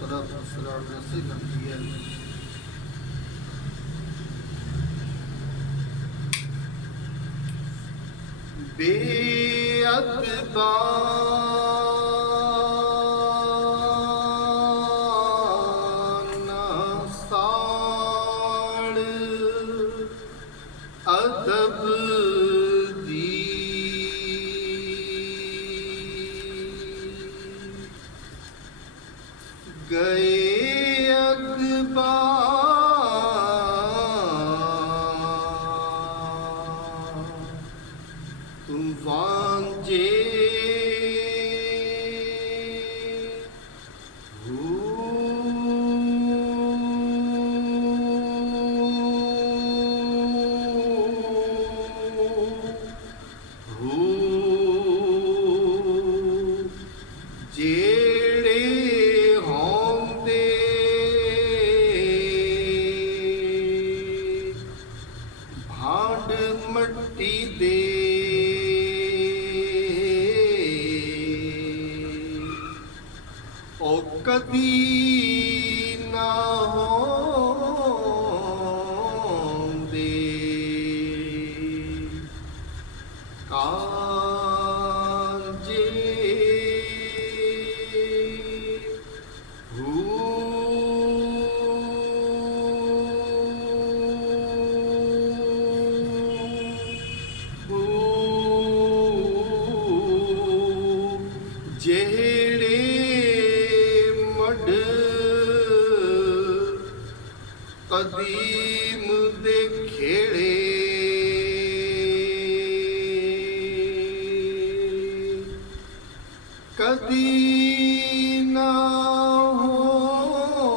والصلاة والسلام على سيد الأنبياء بے ادبانہ ساڑ ادب دی گئے مٹی دے او کدی نہ ہون دے کانجے جہڑے مڈ قدیم دے کھیڑے کدی نہ ہون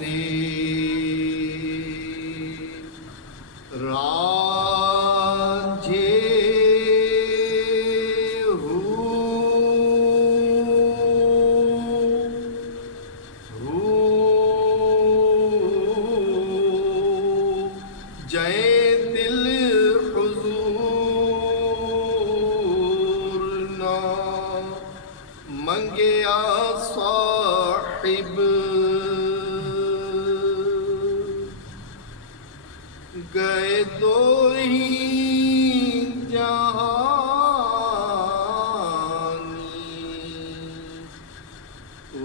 دے رانجھے جائے دل حضور نہ منگیا صاحب گئے دو ہی جہانی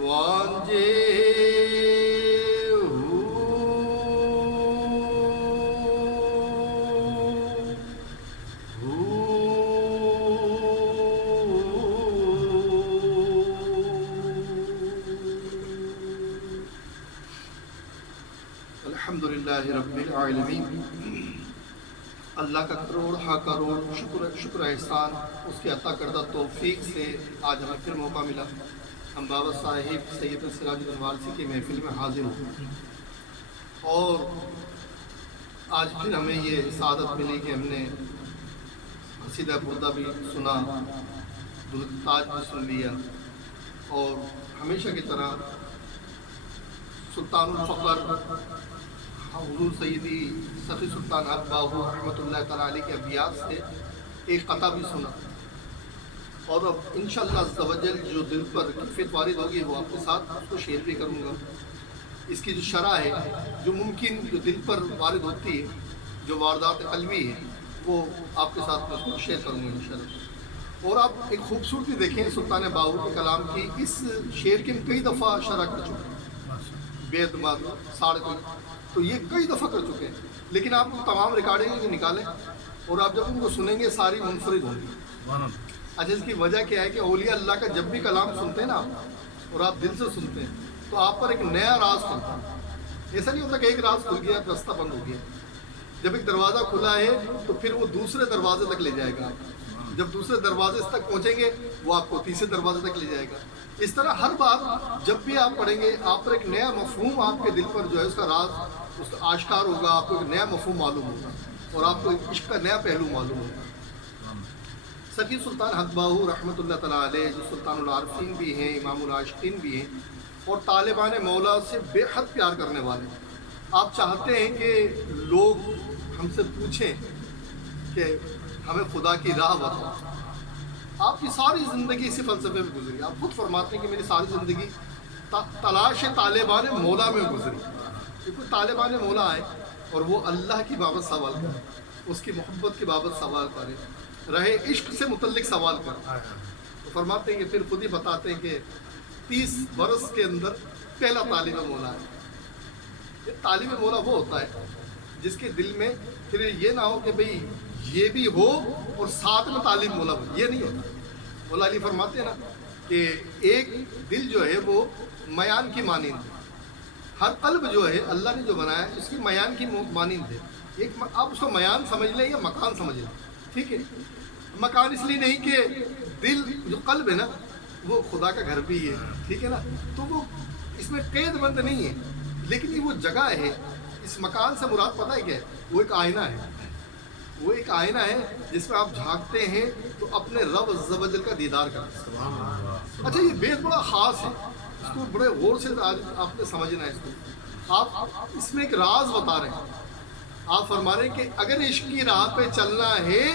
وانجے الحمدللہ رب العالمین۔ اللہ کا کروڑ ہا کروڑ شکر احسان اس کے عطا کردہ توفیق سے آج ہمیں پھر موقع ملا ہم بابا صاحب سید سراج الدین وارثی کی محفل میں حاضر ہوں، اور آج پھر ہمیں یہ سعادت ملی کہ ہم نے قصیدہ بردہ بھی سنا، درود تاج بھی سن لیا، اور ہمیشہ کی طرح سلطان الفقر حضور سیدی سخی سلطان حق باہو رحمۃ اللہ تعالیٰ علیہ کے ابیات سے ایک قطع بھی سنا، اور اب انشاءاللہ عز و جل جو دل پر کیفیت وارد ہوگی وہ آپ کے ساتھ اس کو شیئر بھی کروں گا۔ اس کی جو شرح ہے، جو ممکن جو دل پر وارد ہوتی ہے، جو واردات قلبی ہے، وہ آپ کے ساتھ میں اس کو شیئر کروں گا انشاءاللہ۔ اور آپ ایک خوبصورتی دیکھیں سلطان باہو کے کلام کی، اس شعر کی ہم کئی دفعہ شرح کر چکے ہیں، بے اعتماد ساڑھ کوئی، تو یہ کئی دفعہ کر چکے ہیں، لیکن آپ تمام ریکارڈنگ نکالیں اور آپ جب ان کو سنیں گے ساری منفرد ہوں گی۔ اچھا، اس کی وجہ کیا ہے کہ اولیاء اللہ کا جب بھی کلام سنتے ہیں نا آپ، اور آپ دل سے سنتے ہیں، تو آپ پر ایک نیا راز کھلتا ہے۔ ایسا نہیں ہوتا کہ ایک راز کھل گیا راستہ بند ہو گیا، جب ایک دروازہ کھلا ہے تو پھر وہ دوسرے دروازے تک لے جائے گا، جب دوسرے دروازے تک پہنچیں گے وہ آپ کو تیسرے دروازے تک لے جائے گا۔ اس طرح ہر بار جب بھی آپ پڑھیں گے آپ پر ایک نیا مفہوم آپ کے دل پر جو ہے اس کا راز اس کا آشکار ہوگا، آپ کو ایک نیا مفہوم معلوم ہوگا، اور آپ کو عشق کا نیا پہلو معلوم ہوگا۔ سخی سلطان حق باہو رحمۃ اللہ تعالیٰ علیہ جو سلطان العارفین بھی ہیں، امام العاشقین بھی ہیں، اور طالبان مولا سے بے حد پیار کرنے والے ہیں۔ آپ چاہتے ہیں کہ لوگ ہم سے پوچھیں کہ ہمیں خدا کی راہ بتاؤ۔ آپ کی ساری زندگی اسی فلسفے میں گزری، آپ خود فرماتے ہیں کہ میری ساری زندگی تلاش طالبان مولا میں گزری. کہ کوئی طالبان مولا آئے اور وہ اللہ کی بابت سوال کرے, اس کی محبت کی بابت سوال کرے, رہے عشق سے متعلق سوال کرے. تو فرماتے ہیں کہ پھر خود ہی بتاتے ہیں کہ 30 برس کے اندر پہلا طالب مولا ہے. یہ طالب مولا وہ ہوتا ہے جس کے دل میں پھر یہ نہ ہو کہ بھئی یہ بھی ہو اور ساتھ میں طالب مولا ہو, یہ نہیں ہوتا. مولا علی فرماتے ہیں نا کہ ایک دل جو ہے وہ میان کی مانند ہے. ہر قلب جو ہے اللہ نے جو بنایا ہے اس کی میان کی مانند ہے. ایک آپ اس کو میان سمجھ لیں یا مکان سمجھ لیں, ٹھیک ہے. مکان اس لیے نہیں کہ دل جو قلب ہے نا وہ خدا کا گھر بھی ہے, ٹھیک ہے نا, تو وہ اس میں قید بند نہیں ہے, لیکن یہ وہ جگہ ہے. اس مکان سے مراد پتہ ہے کیا ہے؟ وہ ایک آئینہ ہے. وہ ایک آئینہ ہے جس میں آپ جھانکتے ہیں تو اپنے رب عز و جل کا دیدار کرتے ہیں. اچھا یہ بیت بڑا خاص ہے, اس کو بڑے غور سے آج آپ نے سمجھنا ہے. اس کو آپ اس میں ایک راز بتا رہے ہیں. آپ فرما رہے ہیں کہ اگر عشق کی راہ پہ چلنا ہے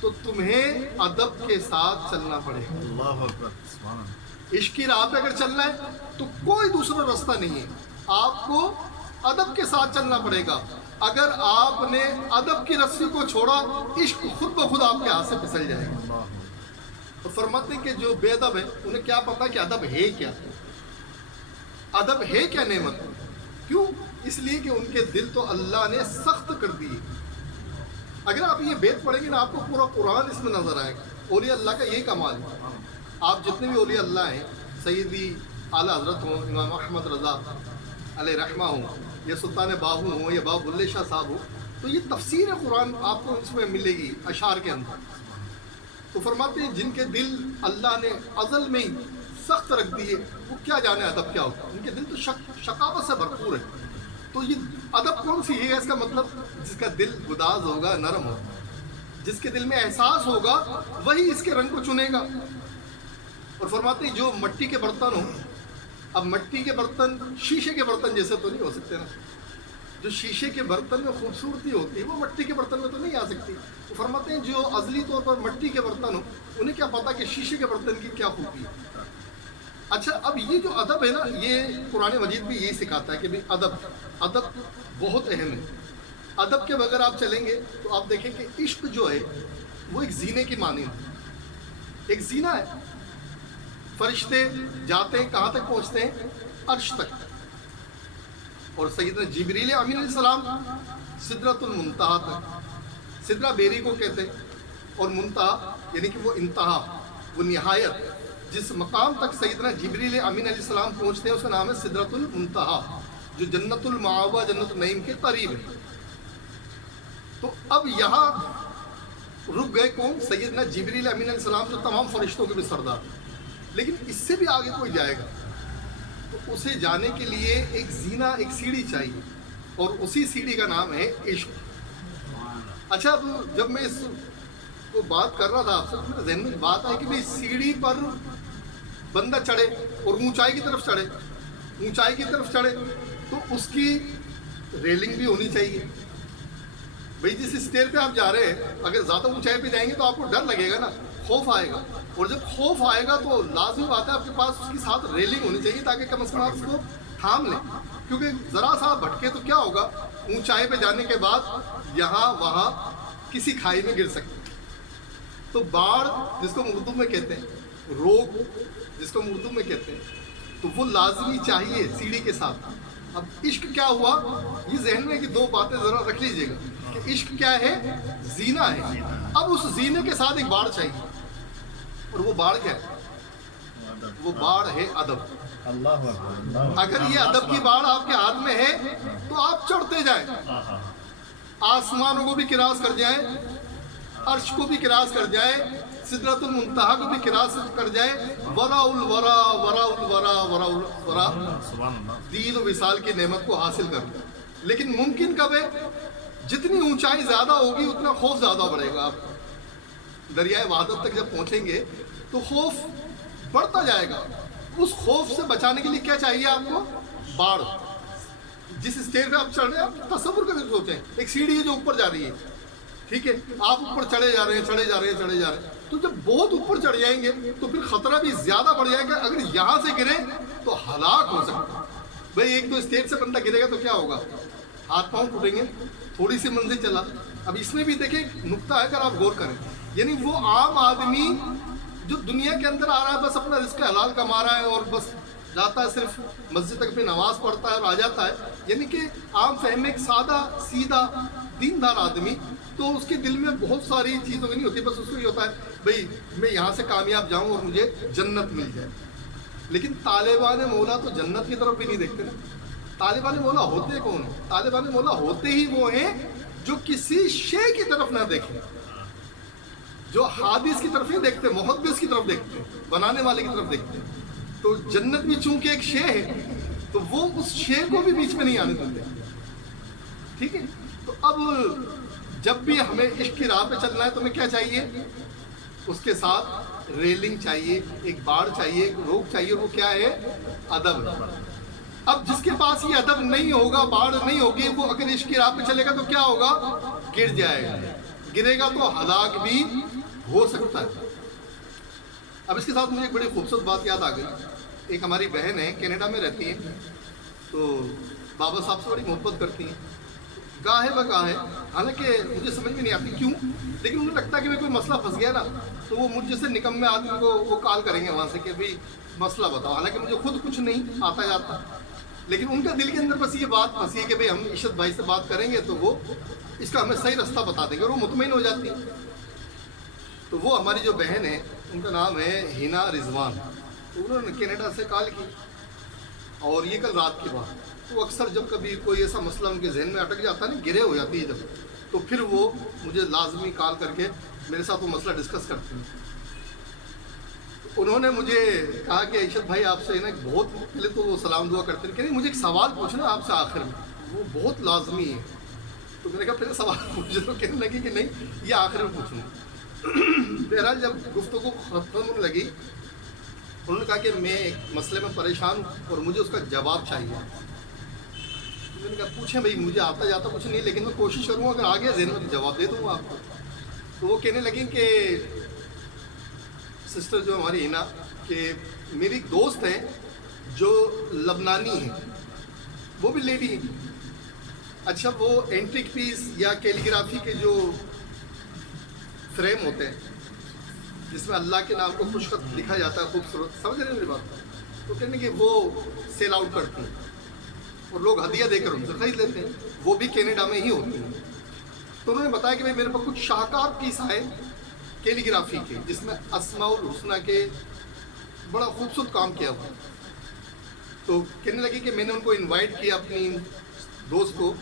تو تمہیں ادب کے ساتھ چلنا پڑے گا. اللہ اکبر. عشق کی راہ پہ اگر چلنا ہے تو کوئی دوسرا راستہ نہیں ہے, آپ کو ادب کے ساتھ چلنا پڑے گا. اگر آپ نے ادب کی رسی کو چھوڑا عشق خود بخود آپ کے ہاتھ سے پھسل جائے گا. تو فرماتے ہیں کہ جو بے ادب ہے انہیں کیا پتا کہ ادب ہے کیا, ادب ہے کیا نعمت. کیوں؟ اس لیے کہ ان کے دل تو اللہ نے سخت کر دیے. اگر آپ یہ بیت پڑھیں گے نا آپ کو پورا قرآن اس میں نظر آئے گا. اولیاء اللہ کا یہی کمال ہے. آپ جتنے بھی اولیاء اللہ ہیں, سیدی اعلیٰ حضرت ہوں, امام احمد رضا علیہ رحمہ ہوں, یا سلطان باہو ہوں, یا بابا بلے شاہ صاحب ہوں, تو یہ تفسیر قرآن آپ کو اس میں ملے گی اشعار کے اندر. تو فرماتے ہیں جن کے دل اللہ نے ازل میں ہی سخت رکھ دیے وہ کیا جانے ادب کیا ہوتا ہے. ان کے دل تو شقاوت سے بھرپور ہے. تو یہ ادب کون سی ہے؟ اس کا مطلب جس کا دل گداز ہوگا, نرم ہوگا, جس کے دل میں احساس ہوگا وہی اس کے رنگ کو چنے گا. اور فرماتے ہیں جو مٹی کے برتن ہوں, اب مٹی کے برتن شیشے کے برتن جیسے تو نہیں ہو سکتے نا. جو شیشے کے برتن میں خوبصورتی ہوتی ہے وہ مٹی کے برتن میں تو نہیں آ سکتی. تو فرماتے ہیں جو ازلی طور پر مٹی کے برتن ہوں انہیں کیا پتا کہ شیشے کے برتن کی کیا خوبی ہے. اچھا اب یہ جو ادب ہے نا یہ قرآن مجید بھی یہی سکھاتا ہے کہ بھئی ادب بہت اہم ہے. ادب کے بغیر آپ چلیں گے تو آپ دیکھیں کہ عشق جو ہے وہ ایک زینے کی مانند ہے, ایک زینہ ہے. فرشتے جاتے ہیں کہاں تک پہنچتے ہیں؟ عرش تک. اور سیدنا جبریل امین علیہ السلام سدرۃ المنتہا تک. سدرہ بیری کو کہتے ہیں, اور منتہا یعنی کہ وہ انتہا, وہ نہایت. جس مقام تک سیدنا جبریل امین علیہ السلام پہنچتے ہیں اس کا نام ہے سدرۃ المنتہا, جو جنت المعوا جنت النعیم کے قریب ہے. تو اب یہاں رک گئے کون؟ سیدنا جبریل امین علیہ السلام, جو تمام فرشتوں کے بھی سردار. لیکن اس سے بھی آگے کوئی جائے گا تو اسے جانے کے لیے ایک زینہ, ایک سیڑھی چاہیے, اور اسی سیڑھی کا نام ہے عشق. اچھا اب جب میں اس کو بات کر رہا تھا آپ سے تو میرے ذہن میں بات آئی کہ بھئی سیڑھی پر بندہ چڑھے اور اونچائی کی طرف چڑھے, اونچائی کی طرف چڑھے تو اس کی ریلنگ بھی ہونی چاہیے. بھئی جس اسٹیئر پہ آپ جا رہے ہیں اگر زیادہ اونچائی پہ جائیں گے تو آپ کو ڈر لگے گا نا, خوف آئے گا. اور جب خوف آئے گا تو لازمی بات ہے آپ کے پاس اس کے ساتھ ریلنگ ہونی چاہیے تاکہ کم از کم آپ اس کو تھام لیں. کیونکہ ذرا سا آپ بھٹکے تو کیا ہوگا, اونچائی پہ جانے کے بعد یہاں وہاں کسی کھائی میں گر سکتے. تو باڑ جس کو اردو میں کہتے ہیں, روگ جس کو اردو میں کہتے ہیں, تو وہ لازمی چاہیے سیڑھی کے ساتھ. اب عشق کیا ہوا, یہ ذہن میں کہ دو باتیں ذرا رکھ لیجئے گا کہ عشق کیا ہے, زینہ ہے. اب اس زینے کے ساتھ ایک باڑ چاہیے, اور وہ باڑ کیا ہے؟ وہ باڑ ہے ادب. اگر یہ ادب کی باڑ آپ کے ہاتھ میں ہے تو آپ چڑھتے جائیں, آسمانوں کو بھی کراس کر جائیں, عرش کو بھی کراس کر جائیں, سدرۃ المنتہا کو بھی کراس کر جائیں, ورا الورا ورا الورا ورا الورا, دین و وصال کی نعمت کو حاصل کر لیں. لیکن ممکن کب ہے؟ جتنی اونچائی زیادہ ہوگی اتنا خوف زیادہ بڑھے گا. آپ دریائے وحدت تک جب پہنچیں گے تو خوف بڑھتا جائے گا. اس خوف سے بچانے کے لیے کیا چاہیے آپ کو؟ باڑ. جس اسٹیئر پہ آپ چڑھ رہے ہیں آپ تصور کر کے سوچیں, ایک سیڑھی ہے جو اوپر جا رہی ہے, ٹھیک ہے, آپ اوپر چڑھے جا رہے ہیں چڑھے جا رہے ہیں چڑھے جا رہے ہیں, تو جب بہت اوپر چڑھ جائیں گے تو پھر خطرہ بھی زیادہ بڑھ جائے گا. اگر یہاں سے گرے تو ہلاک ہو سکتا ہے۔ بھائی ایک تو اسٹیج سے بندہ گرے گا تو کیا ہوگا؟ ہاتھ پاؤں ٹوٹیں گے، تھوڑی سی منزل چلا۔ اب اس میں بھی دیکھیں نقطہ ہے، اگر آپ غور کریں، یعنی وہ عام آدمی جو دنیا کے اندر آ رہا ہے، بس اپنا رزق حلال کما رہا ہے اور بس جاتا ہے، صرف مسجد تک بھی نماز پڑھتا ہے اور آ جاتا ہے، یعنی کہ عام فہم ایک سادہ سیدھا دیندار آدمی، تو اس کے دل میں بہت ساری چیزوں کی نہیں ہوتی، بس اس کو یہ ہوتا ہے بھئی میں یہاں سے کامیاب جاؤں اور مجھے جنت مل جائے۔ لیکن طالبان مولا تو جنت کی طرف بھی نہیں دیکھتے نا۔ طالبان مولا ہوتے کون ہیں؟ طالبان مولا ہوتے ہی وہ ہیں جو کسی شے کی طرف نہ دیکھیں، جو حادث کی طرف نہیں دیکھتے، محدث کی طرف دیکھتے، بنانے والے کی طرف دیکھتے۔ تو جنت بھی چونکہ ایک شے ہے تو وہ اس شے کو بھی بیچ میں نہیں آنے دیتے، ٹھیک ہے؟ تو اب جب بھی ہمیں عشق کی راہ پہ چلنا ہے تو ہمیں کیا چاہیے؟ اس کے ساتھ ریلنگ چاہیے، ایک باڑ چاہیے، ایک روک چاہیے، اور وہ کیا ہے؟ ادب۔ اب جس کے پاس یہ ادب نہیں ہوگا، باڑ نہیں ہوگی، وہ اگر عشق کی راہ پہ چلے گا تو کیا ہوگا؟ گر جائے گا، گرے گا تو ہلاک بھی ہو سکتا ہے۔ اب اس کے ساتھ مجھے ایک بڑی خوبصورت بات یاد آ گئی۔ ایک ہماری بہن ہے، کینیڈا میں رہتی ہیں، تو بابا صاحب سے بڑی محبت کرتی ہیں، گاہے بگاہے، حالانکہ مجھے سمجھ میں نہیں آتی کیوں، لیکن انہیں لگتا ہے کہ کوئی مسئلہ پھنس گیا نا تو وہ مجھ جیسے نکمے آدمی کو وہ کال کریں گے وہاں سے کہ بھئی مسئلہ بتاؤ، حالانکہ مجھے خود کچھ نہیں آتا جاتا، لیکن ان کا دل کے اندر بس یہ بات پھنسی ہے کہ بھئی ہم عشت بھائی سے بات کریں گے تو وہ اس کا ہمیں صحیح رستہ بتا دیں گے، اور وہ مطمئن ہو جاتی ہیں۔ تو وہ ہماری جو بہن ہے ان کا نام ہے ہینا رضوان، تو انہوں نے کینیڈا سے کال کی، اور یہ کل رات کی بات۔ تو اکثر جب کبھی کوئی ایسا مسئلہ ان کے ذہن میں اٹک جاتا ہے نا، گرے ہو جاتی ہے جب، تو پھر وہ مجھے لازمی کال کر کے میرے ساتھ وہ مسئلہ ڈسکس کرتے ہیں۔ انہوں نے مجھے کہا کہ عشت بھائی آپ سے نا بہت، پہلے تو وہ سلام دعا کرتے ہیں کہ نہیں مجھے ایک سوال پوچھنا آپ سے آخر میں، وہ بہت لازمی ہے۔ تو میں نے کہا پہلے سوال پوچھ لو، کہنے لگی کہ نہیں یہ آخر میں پوچھوں گا۔ بہرحال جب گفتگو ختم ہونے لگی، انہوں نے کہا کہ میں ایک مسئلے میں پریشان ہوں اور مجھے اس کا جواب چاہیے۔ میں نے کہا پوچھیں بھائی، مجھے آتا جاتا کچھ نہیں، لیکن میں کوشش کروں گا، اگر آ گیا ذہن میں تو جواب دے دوں گا آپ کو۔ تو وہ کہنے لگیں کہ سسٹر جو ہماری ہینا، کہ میری ایک دوست ہے جو لبنانی ہے، وہ بھی لیڈی ہے، اچھا وہ اینٹک پیس یا کیلیگرافی کے جو فریم ہوتے ہیں جس میں اللہ کے نام کو خوش خط لکھا جاتا ہے خوبصورت، سمجھ رہے ہیں میری بات؟ تو کہنے کہ وہ سیل آؤٹ کرتی ہیں اور لوگ ہدیہ دے کر ان سے خرید لیتے ہیں، وہ بھی کینیڈا میں ہی ہوتی ہیں۔ تو انہوں نے بتایا کہ بھائی میرے پاس کچھ شاہکار پیس آئے کیلیگرافی کے جس میں اسماء الحسنہ کے بڑا خوبصورت کام کیا ہوا۔ تو کہنے لگی کہ میں نے ان کو انوائٹ کیا، اپنی دوست کو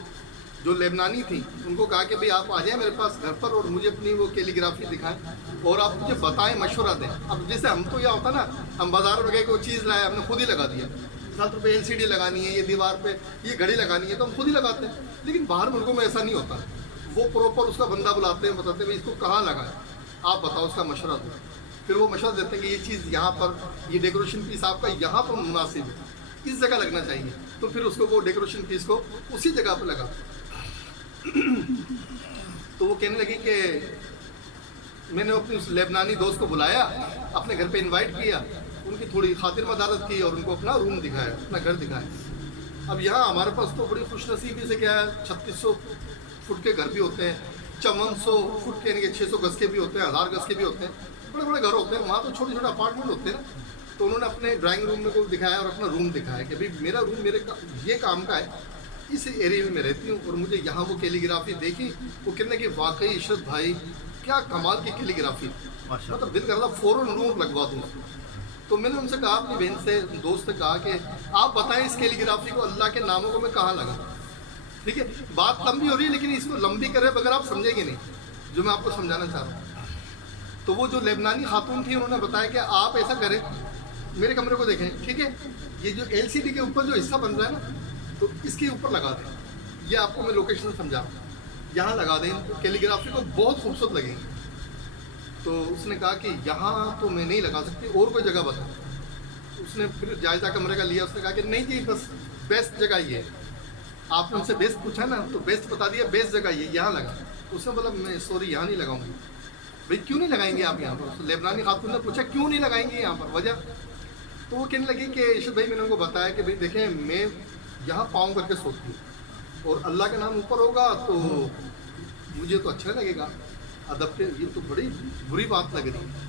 جو لیبنانی تھی، ان کو کہا کہ بھئی آپ آ جائیں میرے پاس گھر پر اور مجھے اپنی وہ کیلیگرافی دکھائیں اور آپ مجھے بتائیں، مشورہ دیں۔ اب جیسے ہم تو یہ ہوتا نا، ہم بازار میں گئے کوئی چیز لائے، ہم نے خود ہی لگا دیا، 7 روپے LCD لگانی ہے، یہ دیوار پہ یہ گھڑی لگانی ہے تو ہم خود ہی لگاتے ہیں، لیکن باہر ملکوں میں ایسا نہیں ہوتا، وہ پراپر اس کا بندہ بلاتے ہیں، بتاتے ہیں بھئی اس کو کہاں لگائیں، آپ بتاؤ، اس کا مشورہ دو، پھر وہ مشورہ دیتے ہیں کہ یہ چیز یہاں پر، یہ ڈیکوریشن پیس آپ کا یہاں پر مناسب ہے، اس جگہ لگنا چاہیے، تو پھر اس کو وہ ڈیکوریشن پیس کو اسی جگہ پہ لگا۔ تو وہ کہنے لگی کہ میں نے اپنی اس لیبنانی دوست کو بلایا، اپنے گھر پہ انوائٹ کیا، ان کی تھوڑی خاطر مدارت کی اور ان کو اپنا روم دکھایا، اپنا گھر دکھایا۔ اب یہاں ہمارے پاس تو بڑی خوش نصیبی سے کیا ہے، 3600 فٹ کے گھر بھی ہوتے ہیں، 5400 فٹ کے یعنی کہ 600 گز کے بھی ہوتے ہیں، 1000 گز کے بھی ہوتے ہیں، بڑے بڑے گھر ہوتے ہیں، وہاں تو چھوٹے چھوٹے اپارٹمنٹ ہوتے ہیں۔ تو انہوں نے اپنے ڈرائنگ روم میں کو دکھایا اور اپنا روم دکھایا کہ بھائی میرا روم میرے یہ کام کا ہے، اس ایریے میں رہتی ہوں، اور مجھے یہاں وہ کیلیگرافی دیکھی، وہ کہنے کہ واقعی عشرت بھائی کیا کمال کی کیلیگرافی، مطلب دل کرتا فوراً روم لگوا دوں۔ تو میں نے ان سے کہا، اپنی بہن سے، دوست سے کہا کہ آپ بتائیں اس کیلیگرافی کو، اللہ کے ناموں کو میں کہاں لگا؟ ٹھیک ہے، بات لمبی ہو رہی ہے لیکن اس کو لمبی کرے بغیر آپ سمجھیں گے نہیں جو میں آپ کو سمجھانا چاہ رہا ہوں۔ تو وہ جو لیبنانی خاتون تھی انہوں نے بتایا کہ آپ ایسا کریں، میرے کمرے کو دیکھیں، ٹھیک ہے، یہ جو LCD کے اوپر جو حصہ بن رہا ہے نا، تو اس کے اوپر لگا دیں، یہ آپ کو میں لوکیشن سمجھا رہا ہوں، یہاں لگا دیں، کیلیگرافی کو بہت خوبصورت لگے گی۔ تو اس نے کہا کہ یہاں تو میں نہیں لگا سکتی، اور کوئی جگہ بتا۔ اس نے پھر جائزہ کمرے کا لیا، اس نے کہا کہ نہیں جی بس بیسٹ جگہ یہ ہے، آپ نے ان سے بیسٹ پوچھا نا تو بیسٹ بتا دیا، بیسٹ جگہ یہ یہاں لگا۔ اس نے بولا میں سوری یہاں نہیں لگاؤں گی۔ بھائی کیوں نہیں لگائیں گے آپ یہاں پر؟ لیبنانی خاتون نے پوچھا کیوں نہیں لگائیں گے یہاں پر، وجہ؟ تو وہ کہنے لگی کہ ارشد بھائی میں نے ان کو بتایا کہ بھائی دیکھیں میں یہاں پاؤں کر کے سوتی ہوں اور اللہ کا نام اوپر ہوگا تو مجھے تو اچھا لگے گا، ادب کے یہ تو بڑی بری بات لگ رہی ہے۔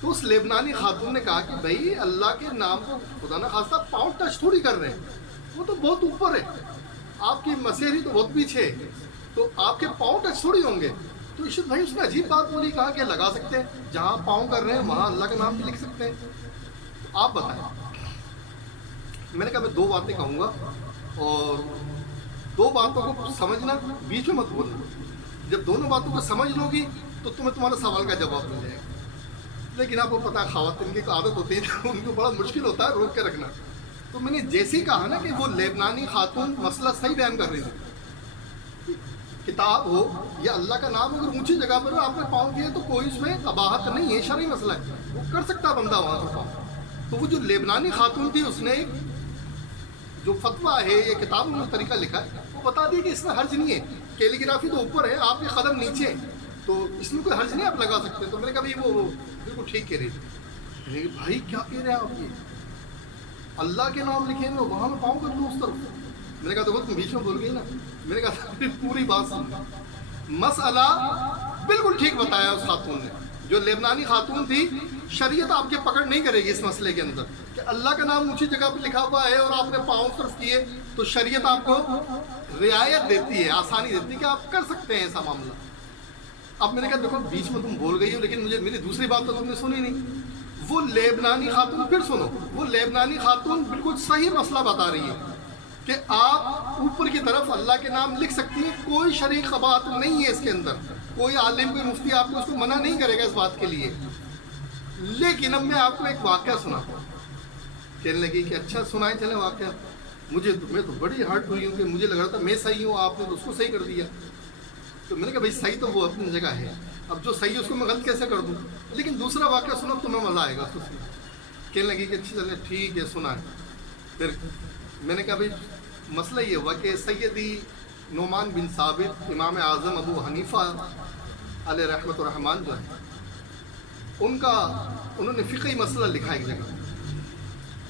تو اس لیبنانی خاتون نے کہا کہ بھائی اللہ کے نام کو خدا نہ خواستہ پاؤں ٹچ تھوڑی کر رہے ہیں، وہ تو بہت اوپر ہے، آپ کی مسیری تو بہت پیچھے ہے، تو آپ کے پاؤں ٹچ تھوڑی ہوں گے۔ تو ارشد بھائی اس نے عجیب بات بولی، کہا کہ لگا سکتے ہیں، جہاں پاؤں کر رہے ہیں وہاں اللہ کا نام بھی لکھ سکتے ہیں، تو آپ بتائیں۔ میں نے کہا میں دو باتیں کہوں گا اور دو باتوں کو سمجھنا، بیچ میں مت بولنا، جب دونوں باتوں کو سمجھ لو گی تو تمہیں تمہارے سوال کا جواب مل جائے گا۔ لیکن آپ کو پتہ ہے خواتین کی عادت ہوتی ہے، ان کو بڑا مشکل ہوتا ہے روک کے رکھنا۔ تو میں نے جیسے ہی کہا نا کہ وہ لیبنانی خاتون مسئلہ صحیح بیان کر رہی تھی، کتاب ہو یا اللہ کا نام اگر اونچی جگہ پر آپ نے پاؤں کیے تو کوئی اس میں قباحت نہیں ہے، شرعی مسئلہ ہے، وہ کر سکتا بندہ وہاں پر پاؤں۔ تو وہ جو لیبنانی خاتون تھی اس نے جو فتویٰ ہے یہ کتاب میں طریقہ لکھا ہے، وہ بتا دی کہ اس میں حرج نہیں ہے، کیلیگرافی تو اوپر ہے، آپ کے قدم نیچے ہیں، تو اس میں کوئی حرج نہیں آپ لگا سکتے۔ تو میں نے کہا بھائی وہ بالکل ٹھیک کہہ رہی تھی۔ بھائی کیا کہہ رہے ہیں آپ یہ، اللہ کے نام لکھیں گے وہاں میں پاؤں کر لوں اس طرف۔ میں نے کہا دیکھو تم بیچ میں بول گئی نا، میں نے کہا پوری بات سن، مسئلہ بالکل ٹھیک بتایا اس خاتون نے، جو لیبنانی خاتون تھی۔ شریعت آپ کے پکڑ نہیں کرے گی اس مسئلے کے اندر کہ اللہ کا نام اونچی جگہ پہ لکھا ہوا ہے اور آپ نے پاؤں طرف کیے، تو شریعت آپ کو رعایت دیتی ہے، آسانی دیتی ہے کہ آپ کر سکتے ہیں ایسا معاملہ۔ اب میں نے کہا دیکھو بیچ میں تم بول گئی ہو لیکن مجھے میری دوسری بات تو تم نے سنی نہیں۔ وہ لیبنانی خاتون، پھر سنو، وہ لیبنانی خاتون بالکل صحیح مسئلہ بتا رہی ہے کہ آپ اوپر کی طرف اللہ کے نام لکھ سکتی ہیں، کوئی شرعی قباحت نہیں ہے اس کے اندر، کوئی عالم کوئی مفتی آپ کو اس کو منع نہیں کرے گا اس بات کے لیے۔ لیکن اب میں آپ کو ایک واقعہ سناتا ہوں۔ کہنے لگی کہ اچھا سنائیں چلیں واقعہ، میں تو بڑی ہرٹ ہوئی ہوں کہ مجھے لگ رہا تھا میں صحیح ہوں، آپ نے تو اس کو صحیح کر دیا۔ تو میں نے کہا بھائی صحیح تو وہ اپنی جگہ ہے، اب جو صحیح ہے اس کو میں غلط کیسے کر دوں، لیکن دوسرا واقعہ سنو تمہیں مزہ آئے گا اس کو سننا۔ کہنے لگی کہ اچھا چلے ٹھیک ہے سنائیں۔ پھر میں نے کہا بھائی مسئلہ یہ ہوا کہ سیدی نعمان بن ثابت امام اعظم ابو حنیفہ علیہ رحمۃ الرحمان جو ہے، انہوں نے فقہی مسئلہ لکھا ایک جگہ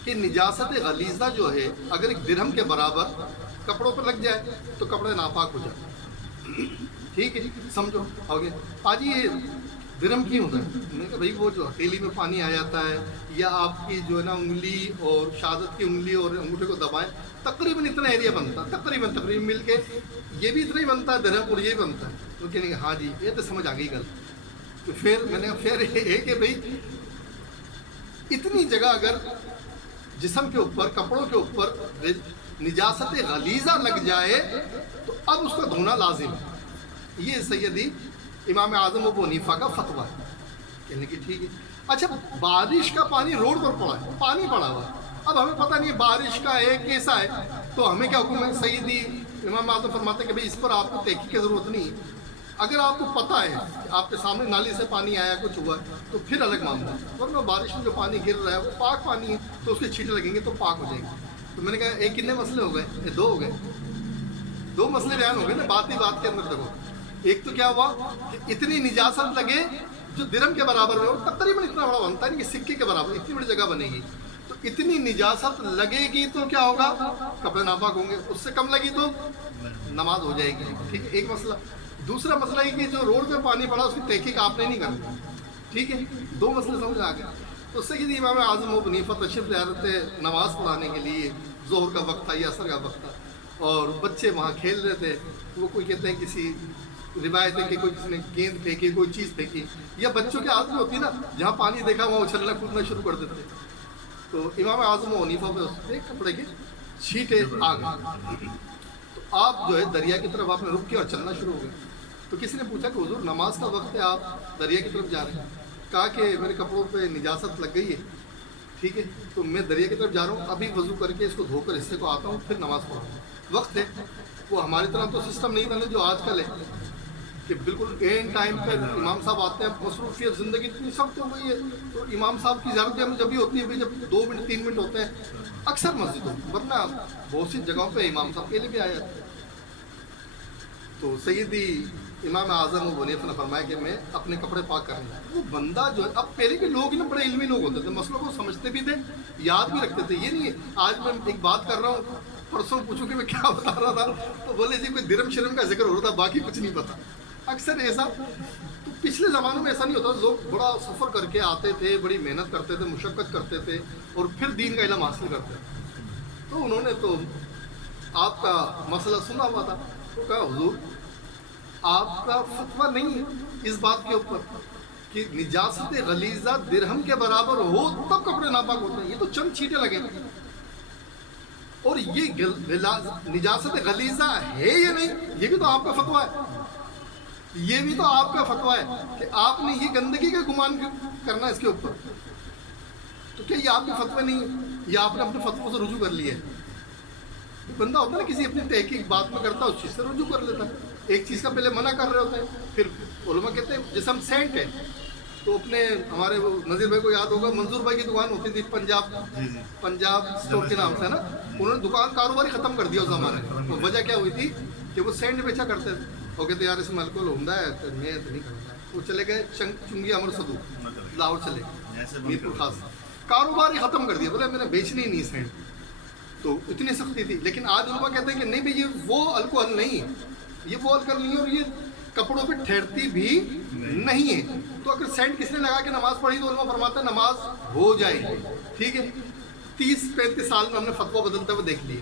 کہ نجاست غلیظہ جو ہے اگر ایک درہم کے برابر کپڑوں پر لگ جائے تو کپڑے ناپاک ہو جائے۔ ٹھیک ہے سمجھو آگے آج یہ درہم کیوں ہوتا ہے؟ میں نے کہا بھائی وہ جو ہتھیلی میں پانی آ جاتا ہے یا آپ کی جو ہے نا انگلی اور شہادت کی انگلی اور انگوٹھے کو دبائیں، تقریباً اتنا ایریا بنتا ہے، تقریباً مل کے یہ بھی اتنا ہی بنتا ہے درہم اور یہ بنتا ہے۔ تو کہنے کہ ہاں جی یہ تو سمجھ آ گئی گل۔ تو پھر میں نے پھر یہ کہ بھائی اتنی جگہ اگر جسم کے اوپر کپڑوں کے اوپر نجاست غلیظہ لگ جائے تو اب اس کا دھونا لازم ہے۔ یہ سیدی امام اعظم ابو حنیفہ کا فتویٰ ہے۔ کہنے کی ٹھیک ہے، اچھا بارش کا پانی روڈ پر پڑا ہے، پانی پڑا ہوا ہے، اب ہمیں پتہ نہیں بارش کا ہے کیسا ہے، تو ہمیں کیا حکم ہے؟ سیدی امام اعظم فرماتے ہیں کہ بھائی اس پر آپ کو تحقیق کی ضرورت نہیں ہے، اگر آپ کو پتہ ہے کہ آپ کے سامنے نالی سے پانی آیا کچھ ہوا تو پھر الگ معاملہ ہے، ورنہ بارش میں جو پانی گر رہا ہے وہ پاک پانی ہے تو اس کے چھینٹے لگیں گے تو پاک ہو جائیں گے۔ تو میں نے کہا ایک کتنے مسئلے ہو گئے؟ دو ہو گئے، دو مسئلے بیان ہو گئے نا بات ہی بات کے اندر۔ دیکھو ایک تو کیا ہوا کہ اتنی نجاست لگے جو درہم کے برابر میں، اور تقریباً اتنا بڑا بنتا ہے نہیں کہ سکے کے برابر، اتنی بڑی جگہ بنے گی، تو اتنی نجاست لگے گی تو کیا ہوگا؟ کپڑے ناپاک ہوں گے، اس سے کم لگی تو نماز ہو جائے گی۔ ٹھیک ہے ایک مسئلہ۔ دوسرا مسئلہ یہ کہ جو روڈ پہ پانی پڑا اس کی تحقیق آپ نے نہیں کرنی۔ ٹھیک ہے دو مسئلے سمجھ آ گئے۔ تو اس سے کہ امام اعظم ابو حنیفہ تشریف لے رہے تھے نماز پڑھانے کے لیے، ظہر کا وقت تھا یا عصر کا وقت تھا، اور بچے وہاں کھیل رہے تھے، وہ کوئی کہتے ہیں کسی روایت ہے کہ کوئی کسی نے گیند پھینکی، کوئی چیز پھینکی، یا بچوں کی عادت ہوتی ہے نا جہاں پانی دیکھا وہاں اچھلنا کودنا شروع کر دیتے۔ تو امام اعظم ابو حنیفہ پہ اس پہ کپڑے کے چھینٹے آ گئے، تو آپ جو ہے دریا کی طرف آپ نے رک کیا اور چلنا شروع ہو گئے۔ تو کسی نے پوچھا کہ حضور نماز کا وقت ہے آپ دریا کی طرف جا رہے ہیں؟ کہا کہ میرے کپڑوں پہ نجاست لگ گئی ہے، ٹھیک ہے تو میں دریا کی طرف جا رہا ہوں، ابھی وضو کر کے اس کو دھو کر حصے کو آتا ہوں پھر نماز پڑھوں گا۔ وقت ہے، وہ ہماری طرح تو سسٹم نہیں تھا جو آج کل ہے کہ بالکل اینڈ ٹائم پہ امام صاحب آتے ہیں، مصروفیت زندگی اتنی سخت ہو گئی ہے تو امام صاحب کی زیارت ہمیں جب بھی ہوتی ہے جب 2 منٹ 3 منٹ ہوتے ہیں اکثر مسجدوں، ورنہ بہت سی جگہوں پہ امام صاحب کے لیے بھی آیا۔ تو سیدی امام اعظم ابو حنیفہ نے فرمایا کہ میں اپنے کپڑے پاک کرنے لگا. وہ بندہ جو ہے، اب پہلے کے لوگ نا بڑے علمی لوگ ہوتے تھے، مسئلوں کو سمجھتے بھی تھے، یاد بھی رکھتے تھے. یہ نہیں ہے آج میں ایک بات کر رہا ہوں، پرسوں پوچھوں کہ میں کیا بتا رہا تھا تو بولے جی کوئی درم شرم کا ذکر ہو رہا تھا، باقی کچھ نہیں پتا. اکثر ایسا تو پچھلے زمانوں میں ایسا نہیں ہوتا. لوگ بڑا سفر کر کے آتے تھے، بڑی محنت کرتے تھے، مشقت کرتے تھے اور پھر دین کا علم حاصل کرتے تھے. تو انہوں نے تو آپ کا مسئلہ سنا ہوا تھا. تو کہا حضور آپ کا فتویٰ نہیں ہے اس بات کے اوپر کہ نجاست غلیظہ درہم کے برابر ہو تب کپڑے ناپاک ہوتے ہیں. یہ تو چند چھینٹے لگے اور یہ نجاست غلیظہ ہے یا نہیں، یہ بھی تو آپ کا فتویٰ ہے. یہ بھی تو آپ کا فتویٰ ہے کہ آپ نے یہ گندگی کا گمان کرنا اس کے اوپر. تو کیا یہ آپ کے فتویٰ نہیں ہے، یا آپ نے اپنے فتووں سے رجوع کر لیا ہے؟ بندہ ہوتا ہے نا کسی اپنی تحقیق بات میں کرتا ہے، اس چیز سے رجوع کر لیتا ہے. ایک چیز کا پہلے منع کر رہے ہوتے ہیں، پھر علماء کہتے ہیں جیسے ہم سینٹ ہیں تو اپنے ہمارے وہ نذیر بھائی کو یاد ہوگا، منظور بھائی کی دکان ہوتی تھی پنجاب اسٹور کے نام سے نا. انہوں نے دکان کاروباری ختم کر دیا اس زمانے میں. وجہ کیا ہوئی تھی کہ وہ سینٹ بیچا کرتے تھے. وہ کہتے یار اس میں الکوہل عمدہ ہے تو میں تو نہیں کرتا. وہ چلے گئے چنگی امر صدوق لاہور چلے گئے، میر پور خاص کاروبار ہی ختم کر دیا. بولے میں نے بیچنی ہی نہیں سینٹ. تو اتنی سختی تھی. لیکن آج علماء کہتے ہیں کہ نہیں بھائی یہ وہ الکوہل نہیں ہے، یہ وہ الکوہل نہیں ہے اور یہ کپڑوں پہ ٹھہرتی بھی نہیں ہے. تو اگر سینٹ کس نے لگا کے نماز پڑھی تو علماء فرماتے ہیں نماز ہو جائے گی. ٹھیک ہے، 30-35 سال میں ہم نے فتویٰ بدلتے ہوئے دیکھ لیے.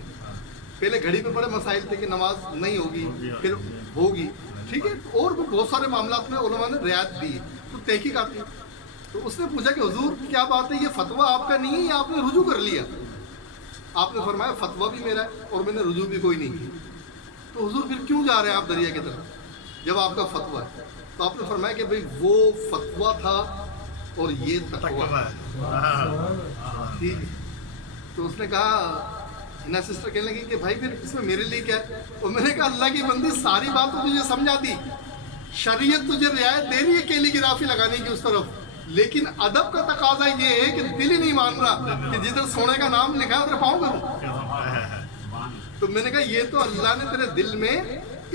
پہلے گھڑی پہ بڑے مسائل تھے کہ نماز نہیں ہوگی پھر ہوگی. ٹھیک ہے، اور بھی بہت سارے معاملات میں علماء نے رعایت دی. تو تحقیق آتی. تو اس نے پوچھا کہ حضور کیا بات ہے، یہ فتویٰ آپ کا نہیں ہے یا آپ نے رجوع کر لیا؟ آپ نے فرمایا فتویٰ بھی میرا ہے اور میں نے رجوع بھی کوئی نہیں کی. تو حضور پھر کیوں جا رہے ہیں آپ دریا کی طرف جب آپ کا فتویٰ ہے؟ تو آپ نے فرمایا کہ بھئی وہ فتویٰ تھا اور یہ تقویٰ ہے. ٹھیک ہے. تو اس نے کہا ہنا سسٹر کہنے لگی کہ بھائی پھر اس میں میرے لیے کیا ہے؟ اور میں نے کہا اللہ کی بندی ساری بات تو تجھے سمجھا دی، شریعت تجھے رعایت دے رہی ہے کیلی گرافی لگانے کی اس طرف، لیکن ادب کا تقاضا یہ ہے کہ دل ہی نہیں مان رہا کہ جدھر سونے کا نام لکھا ہے ادھر پاؤں کروں. تو میں نے کہا یہ تو اللہ نے تیرے دل میں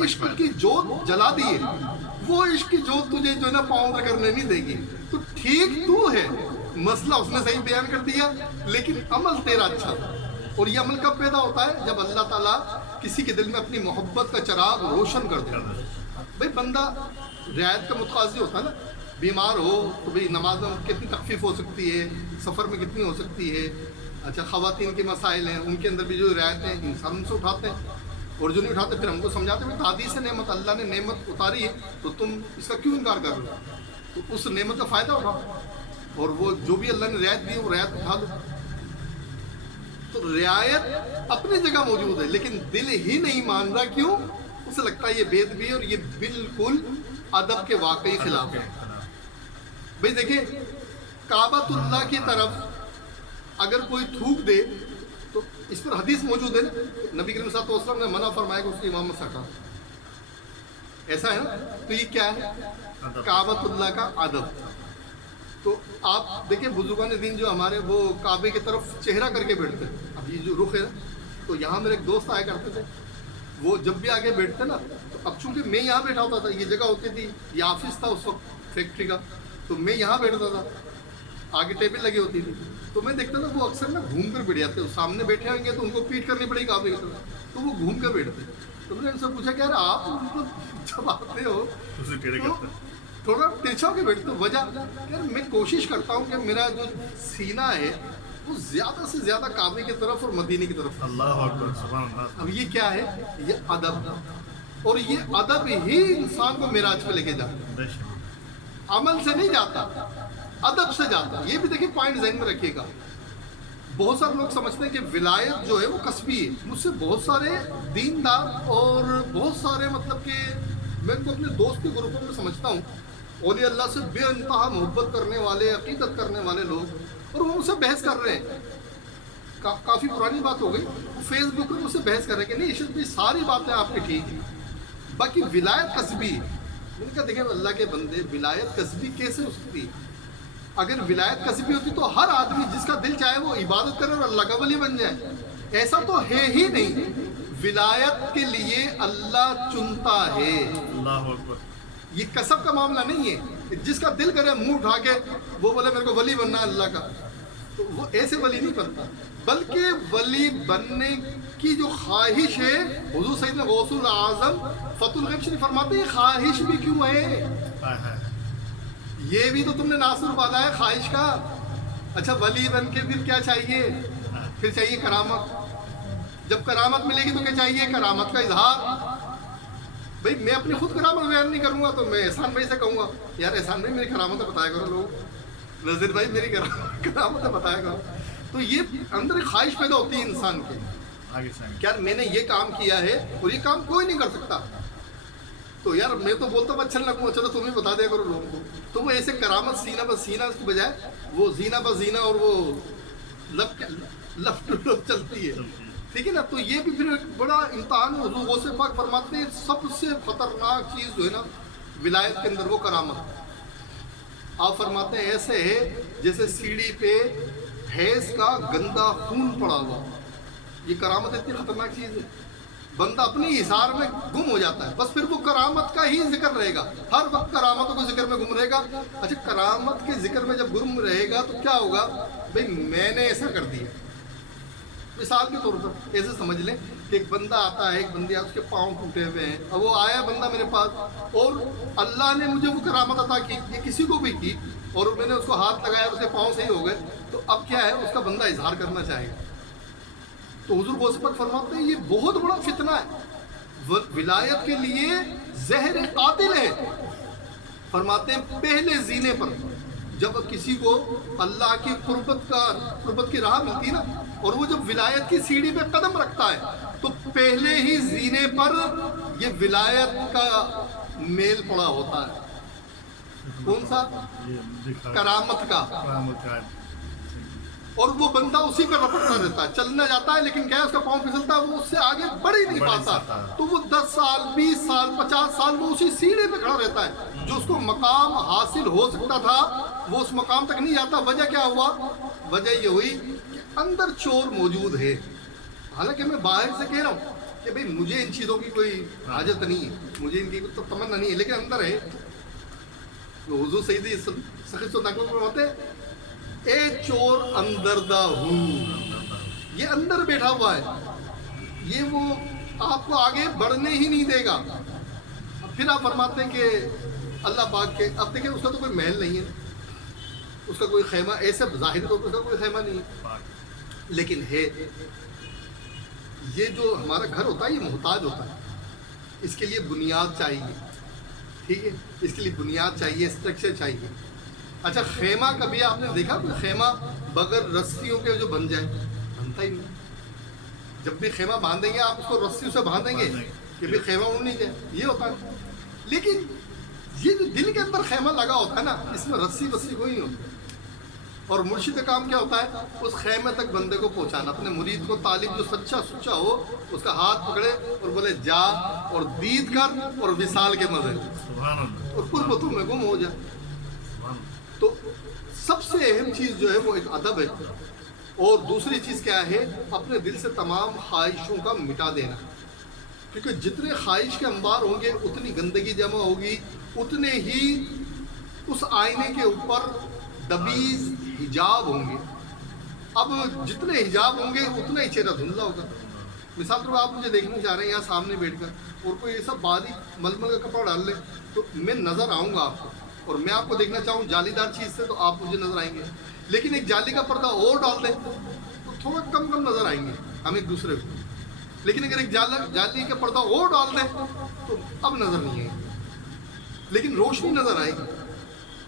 عشق کی جوت جلا دی ہے، وہ عشق کی جوت تجھے جو ہے نا پاؤں پہ کرنے نہیں دے گی. تو ٹھیک تو ہے، مسئلہ اس نے صحیح بیان کر دیا لیکن عمل تیرا اچھا تھا. اور یہ عمل کب پیدا ہوتا ہے؟ جب اللہ تعالیٰ کسی کے دل میں اپنی محبت کا چراغ روشن کر دے. بھائی بندہ رعایت کا متقاضی ہوتا ہے نا. بیمار ہو تو بھئی نماز میں کتنی تخفیف ہو سکتی ہے، سفر میں کتنی ہو سکتی ہے. اچھا خواتین کے مسائل ہیں، ان کے اندر بھی جو رعایت ہیں انسان ان سے اٹھاتے ہیں، اور جو نہیں اٹھاتے پھر ہم کو سمجھاتے ہیں حدیث ہے نعمت، اللہ نے نعمت اتاری ہے تو تم اس کا کیوں انکار کر رہے ہو؟ تو اس نعمت کا فائدہ اٹھاؤ اور وہ جو بھی اللہ نے رعایت دی ہے وہ رعایت اٹھا دو. تو رعایت اپنی جگہ موجود ہے لیکن دل ہی نہیں مان رہا. کیوں؟ اسے لگتا ہے یہ بے ادبی ہے اور یہ بالکل ادب کے واقعی خلاف ہے. بھئی دیکھیں کعبۃ اللہ کی طرف اگر کوئی تھوک دے تو اس پر حدیث موجود ہے نا، نبی کریم صلی اللہ علیہ وسلم نے منع فرمایا کہ اس کی امامت ہٹا. ایسا ہے نا. تو یہ کیا ہے؟ کعبۃ اللہ کا ادب. تو آپ دیکھیں بزرگان دین جو ہمارے وہ کعبے کی طرف چہرہ کر کے بیٹھتے ہیں. اب یہ جو رخ ہے نا، تو یہاں میرے ایک دوست آیا کرتے تھے، وہ جب بھی آگے بیٹھتے نا تو اب چونکہ میں یہاں بیٹھا ہوتا تھا، یہ جگہ ہوتی تھی، یہ آفس تھا اس وقت فیکٹری کا، تو میں یہاں بیٹھتا تھا، آگے ٹیبل لگی ہوتی تھی. تو میں دیکھتا تھا وہ اکثر نا گھوم کر بیٹھ جاتے. سامنے بیٹھے ہوئیں گے تو ان کو پیٹ کرنی پڑے گی کعبے کی طرف، تو وہ گھوم کر بیٹھتے. تو میں نے ان سے پوچھا کہ یار آپ جب آتے ہو تھوڑا ترچھا ہو کے بیٹھتے ہو، وجہ یار میں کوشش کرتا ہوں کہ میرا جو سینہ ہے وہ زیادہ سے زیادہ کعبے کی طرف اور مدینے کی طرف. اللہ اکبر سبحان اللہ. اب یہ کیا ہے؟ یہ ادب، اور یہ ادب ہی انسان کو معراج پہ لے کے جاتا ہے. عمل سے نہیں جاتا، ادب سے جاتا. یہ بھی دیکھیں پوائنٹ ذہن میں رکھیے گا. بہت سارے لوگ سمجھتے ہیں کہ ولایت جو ہے وہ کسبی ہے. مجھ سے بہت سارے دیندار اور بہت سارے مطلب کہ میں ان کو اپنے دوست کے گروپوں میں سمجھتا ہوں، اولیاء اللہ سے بے انتہا محبت کرنے والے، عقیدت کرنے والے لوگ، اور وہ مجھ سے بحث کر رہے ہیں. کافی پرانی بات ہو گئی، وہ فیس بک پر مجھ سے بحث کر رہے ہیں کہ نہیں ارشد بھائی ساری باتیں آپ کی ٹھیک ہیں، باقی ولایت کسبی. میں نے کہا دیکھیں اللہ کے بندے، ولایت کسبی کیسے ہو سکتی ہے؟ اگر ولایت کسبی ہوتی تو ہر آدمی جس کا دل چاہے وہ عبادت کرے اور اللہ کا ولی بن جائے. ایسا تو ہے ہی نہیں. ولایت کے لیے اللہ چنتا ہے. اللہ اکبر. یہ کسب کا معاملہ نہیں ہے. جس کا دل کرے منہ اٹھا کے وہ بولے میرے کو ولی بننا ہے اللہ کا، تو وہ ایسے ولی نہیں بنتا. بلکہ ولی بننے کی جو خواہش ہے، حضور سیدنا غوث الاعظم فتح الغیب شریف فرماتے ہیں خواہش بھی کیوں ہے، یہ بھی تو تم نے ناصر بالا ہے خواہش کا. اچھا ولی بن کے پھر کیا چاہیے؟ پھر چاہیے کرامت. جب کرامت ملے گی تو کیا چاہیے؟ کرامت کا اظہار. بھائی میں اپنی خود کرامت بیان نہیں کروں گا تو میں احسان بھائی سے کہوں گا یار احسان بھائی میری کرامت بتایا کرو، لوگ نذیر بھائی میری کرامت بتایا کرو. تو یہ اندر ایک خواہش پیدا ہوتی ہے انسان کے کہ یار میں نے یہ کام کیا ہے اور یہ کام کوئی نہیں کر سکتا، تو یار میں تو بولتا ہوں اچھا لگوں، چلو تمہیں بتا دیا کرو لوگوں کو. تو وہ ایسے کرامت سینہ بہ سینہ کی بجائے وہ زینہ بہ زینہ اور وہ لف ٹو لف چلتی ہے. ٹھیک ہے نا. تو یہ بھی پھر ایک بڑا امتحان ہے. حضور غوث پاک فرماتے ہیں سب سے خطرناک چیز جو ہے نا ولایت کے اندر وہ کرامت. آپ فرماتے ہیں ایسے ہے جیسے سیڑھی پہ حیض کا گندا خون پڑا ہوا. یہ کرامت اتنی خطرناک چیز ہے. بندہ اپنی اظہار میں گم ہو جاتا ہے، بس پھر وہ کرامت کا ہی ذکر رہے گا، ہر وقت کرامتوں کے ذکر میں گم رہے گا. اچھا کرامت کے ذکر میں جب گم رہے گا تو کیا ہوگا؟ بھئی میں نے ایسا کر دیا. مثال کے طور پر ایسے سمجھ لیں کہ ایک بندہ آتا ہے، ایک بندے اس کے پاؤں ٹوٹے ہوئے ہیں، اب وہ آیا بندہ میرے پاس اور اللہ نے مجھے وہ کرامت عطا کی، یہ کسی کو بھی کی، اور میں نے اس کو ہاتھ لگایا اس کے پاؤں صحیح ہو گئے، تو اب کیا ہے اس کا بندہ اظہار کرنا چاہے گا. تو حضور غوث پاک فرماتے ہیں یہ بہت بڑا فتنہ ہے، ولایت کے لیے زہر قاتل ہے. فرماتے ہیں پہلے زینے پر جب کسی کو اللہ کی قربت کی راہ ملتی ہے نا، اور وہ جب ولایت کی سیڑھی پہ قدم رکھتا ہے تو پہلے ہی زینے پر یہ ولایت کا میل پڑا ہوتا ہے. کون سا؟ کرامت کا. اور وہ بندہ اسی پہ رپٹتا رہتا ہے، چلنا جاتا ہے لیکن کیا ہے اس کا پاؤں پھسلتا ہے، وہ اس سے آگے بڑھ ہی نہیں پاتا. تو وہ 10 سال 20 سال 50 سال وہ اسی سیڑھی پہ کھڑا رہتا ہے. جو اس کو مقام حاصل ہو سکتا تھا وہ اس مقام تک نہیں جاتا. وجہ کیا ہوا؟ وجہ یہ ہوئی کہ اندر چور موجود ہے. حالانکہ میں باہر سے کہہ رہا ہوں کہ بھئی مجھے ان چیزوں کی کوئی حاجت نہیں ہے، مجھے ان کی تمنا نہیں ہے، لیکن اندر ہے. حضور سیدی سخی سلطان کو فرماتے ہیں اے چور اندردہ ہوں، یہ اندر بیٹھا ہوا ہے، یہ وہ آپ کو آگے بڑھنے ہی نہیں دے گا. پھر آپ فرماتے ہیں کہ اللہ پاک کے اب دیکھیں اس کا تو کوئی محل نہیں ہے، اس کا کوئی خیمہ ایسے ظاہر طور پر اس کا کوئی خیمہ نہیں ہے، لیکن ہے یہ جو ہمارا گھر ہوتا ہے یہ محتاج ہوتا ہے، اس کے لیے بنیاد چاہیے. ٹھیک ہے، اس کے لیے بنیاد چاہیے، اسٹرکچر چاہیے. اچھا خیمہ کبھی آپ نے دیکھا کوئی خیمہ بغیر رسیوں کے جو بن جائے؟ بنتا ہی نہیں. جب بھی خیمہ باندھیں گے آپ اس کو رسیوں سے باندھیں گے کہ بھی خیمہ اڑ نہیں جائے، یہ ہوتا ہے. لیکن یہ جو دل کے اندر خیمہ لگا ہوتا ہے نا اس میں رسی وسی کوئی نہیں ہوتی. اور مرشد کا کام کیا ہوتا ہے؟ اس خیمے تک بندے کو پہنچانا. اپنے مرید کو طالب جو سچا سچا ہو اس کا ہاتھ پکڑے اور بولے جا اور دید کر اور وصال کے مزے اور قربتوں میں گم ہو جا. تو سب سے اہم چیز جو ہے وہ ایک ادب ہے. اور دوسری چیز کیا ہے؟ اپنے دل سے تمام خواہشوں کا مٹا دینا. کیونکہ جتنے خواہش کے انبار ہوں گے اتنی گندگی جمع ہوگی، اتنے ہی اس آئینے کے اوپر دبیز حجاب ہوں گے. اب جتنے حجاب ہوں گے اتنا ہی چہرہ دھندلا ہوگا. مثال طور پر آپ مجھے دیکھنے چاہ رہے ہیں یہاں سامنے بیٹھ کر اور کوئی ایسا باریک ململ کا کپڑا ڈال لے تو میں نظر آؤں گا آپ کو، اور میں آپ کو دیکھنا چاہوں جالی دار چیز سے تو آپ مجھے نظر آئیں گے. لیکن ایک جالی کا پردہ اور ڈال دیں تو تھوڑا کم نظر آئیں گے ہم ایک دوسرے کو. لیکن اگر ایک جالی کا پردہ اور ڈال دیں تو اب نظر نہیں آئے گی، لیکن روشنی نظر آئے گی.